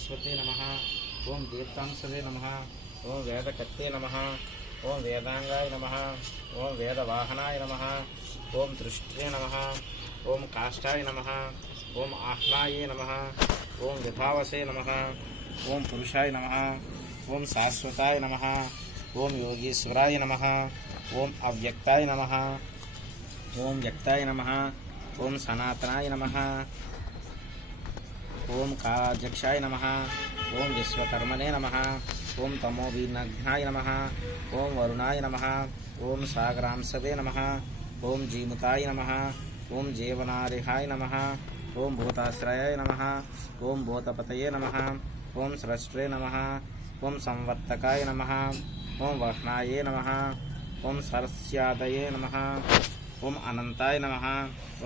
सरस्वती नमः। ओम दीप्तांशवे नमः। ओम वेदकर्ते नमः। ओम वेदांगाय नमः। ओम वेदवाहनाय नमः। ओम दृष्टे नमः। ओम काष्ठाय नमः। ओम आह्नाये नमः। ओम विभावसे नमः। ओम पुरुषाय नमः। ओम शाश्वताय नमः। ओम योगीश्वराय नमः। ओम अव्यक्ताय नमः। ओम व्यक्ताय नमः। ओम सनातनाय नमः। ओम काजक्षाय नमः। ओम विश्वकर्मणे नमः। ओम तमोविनघ्नाय नमः। ओम वरुणाय नमः। ओम सागरांशवे नमः। ओम जीमुताय नमः। ओम जीवनारिहाय नमः। ओम भूताश्रयाय नमः। ओम भूतपतये नमः। ओम स्रष्टे नमः। ओम संवर्तकाय नमः। ओम वह्नाये नमः। ओम सरस्यादये नमः। ओम अनंताय नमः।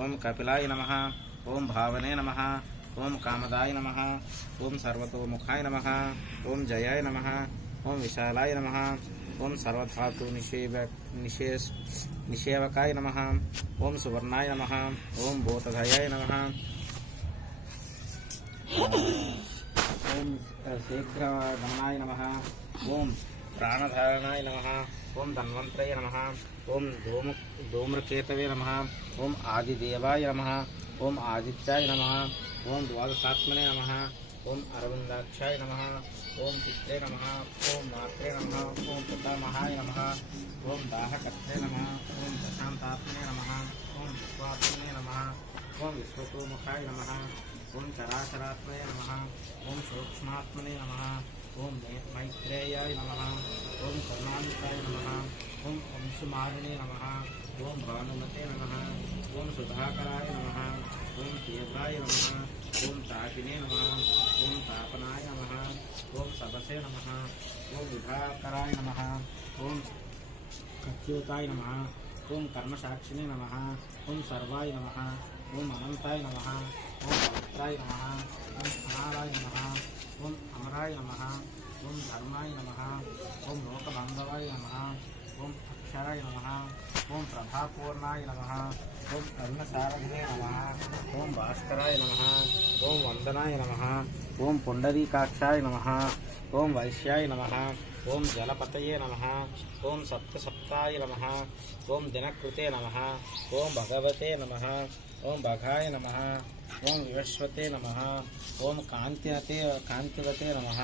ओम कपिलाय नमः। ओम भावने नमः। ओम कामदाय नमः। ओम सर्वतोमुखाय नमः। ओम जयाय नमः। ओम विशालाय नमः। ओम सर्वधातु निषेवकाय नमः। ओम सुवर्णाय नमः। ओम भूतधयाय नमः। ओम शीघ्रगमनाय नमः। ओम प्राणधारणाय नमः। ओम धन्वंतराय नमः। ओम धूम्रकेतवे नमः। ओम आदिदेवाय नमः। ओम आदित्याय नमः। ओम द्वादशात्मने नमः। ओम अरविंदाक्षाय नमः। ओम पित्रे नमः। ओम मात्रे नमः। ओम पितामहाय नमः। ओम दाहकर्त्रे नमः। ओम दशान्तात्मने नमः। ओम विश्वात्मने नमः। ओम विश्वतोमुखाय नमः। ओम चराचरात्मने नमः। ओम सूक्ष्मात्मने नमः। ओम मैत्रेयाय नमः। ओम करुणान्विताय नमः। ओम अंशुमारिणे नमः। ओम भानुमते नमः। ओम सुधाकराय नमः। ओम तीव्राय नमः। ओम तापिने नमः। ओम तापनाय नमः। ओम सबसे नमः। ओम विभाकराय नमः। ओम कच्युताय नमः। ओम कर्मसाक्षिणे नमः। ओम सर्वाय नमः। ओम अनंताय नमः। ओम पवित्राय नमः। ओम अनाराय नमः। ओम अमराय नमः। ओम धर्माय नमः। ओम लोकबांधवाय नमः। ओम अक्षराय नमः। ओम प्रभापूर्णाय नमः। ओम कर्णसारथिने नमः। ओम भास्कराय नमः। ओम वंदनाय नमः। ओम पुंडरीकाक्षाय नमः। ओम वैश्याय नमः। ओम जलपतये नमः। ओम सप्तसप्ताय नमः। ओम दिनकृते नमः। ओम भगवते नमः। ओम भगाय नमः। ओम विवस्वते नमः। ओम कांतिवते नमः।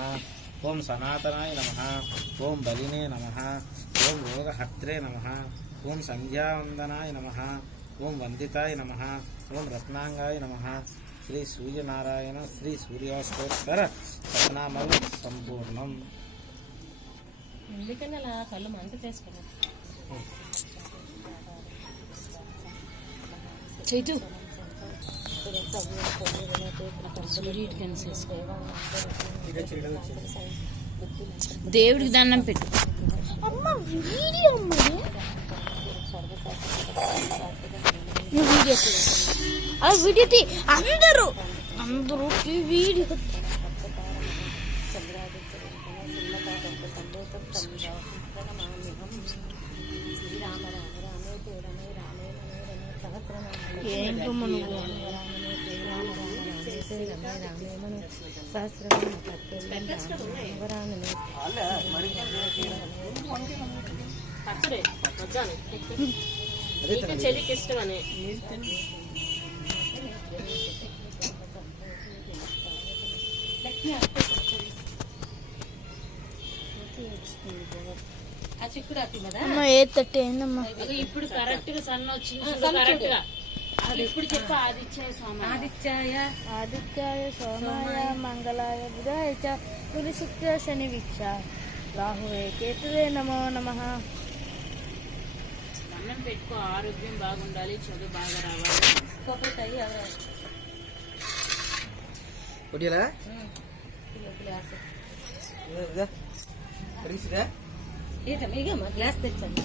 ओम सनातनाय नमः। ओम बलिने नमः। ओम योगहत्रे नमः। ओम संध्यावंदनाय नमः। ओम वंदिताय नमः। ओम रत्नांगाय नमः। श्री सूर्यनारायण श्री सूर्यास्तोत्तर रत्नामल संपूर्णम। ఎందుకన్నా అలా కళ్ళు మంట చేసుకున్నా చైతు దేవుడికి దండం పెట్టు అమ్మ వీడియో వీడియో అందరూ వీడియో ఏంటమ్మ నువ్వు చెల్లికి ఇష్టమని ఇప్పుడు కరెక్ట్ గా సన్న వచ్చింది కరెక్ట్ గా ఇప్పుడు చెప్పు ఆదిత్యాయ సోమాయ మంగళాయ బుధాయ చ గురు శుక్ర శని వీక్ష రాహువే కేతువే నమో నమః. అన్నం పెట్టుకో, ఆరోగ్యం బాగుండాలి, చదువు బాగా రావాలి. గ్లాస్ తెచ్చండి.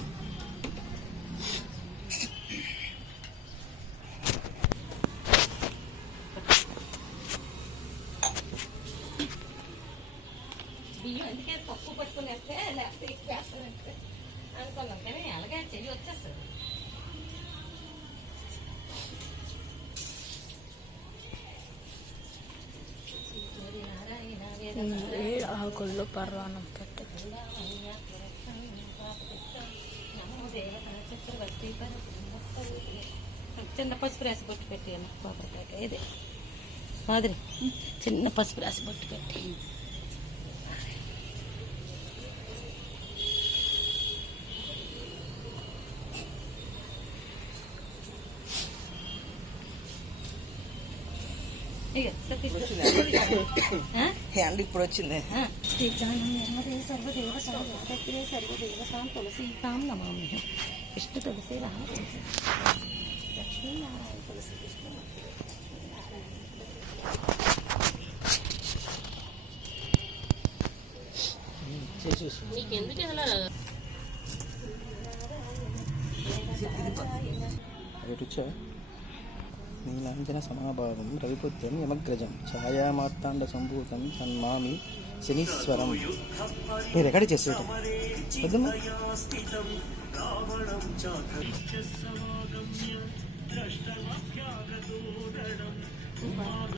బియ్యం అందుకే పప్పు పట్టుకుని వేస్తే లేకపోతే ఎక్కువ వేస్తానంటే అనుకున్నాం, కానీ అలాగే చెయ్యి వచ్చేస్తుంది. నారాయణ ఏడు ఆకుల్లో పర్వాణం పెట్ట చిన్న పసుపు రాసి బొట్టు పెట్టి కొబ్బరికాయ ఇదే మాదిరి చిన్న పసుపు రాసి బొట్టు పెట్టి హ్యాండ్ ఇప్పుడు వచ్చింది. సర్వదేవతాం తులసీతాం నమామి. విష్ణు తులసి రామ తులసి లక్ష్మీనారాయణ తులసి విష్ణు ఎటుచ నీలాంజన సమాభావం రవిపుత్రం యమగ్రజం ఛాయామార్తాండ సంభూతం తన్మామి శనీశ్వరం. మీరు ఎక్కడ చేసేట వద్దమ్మా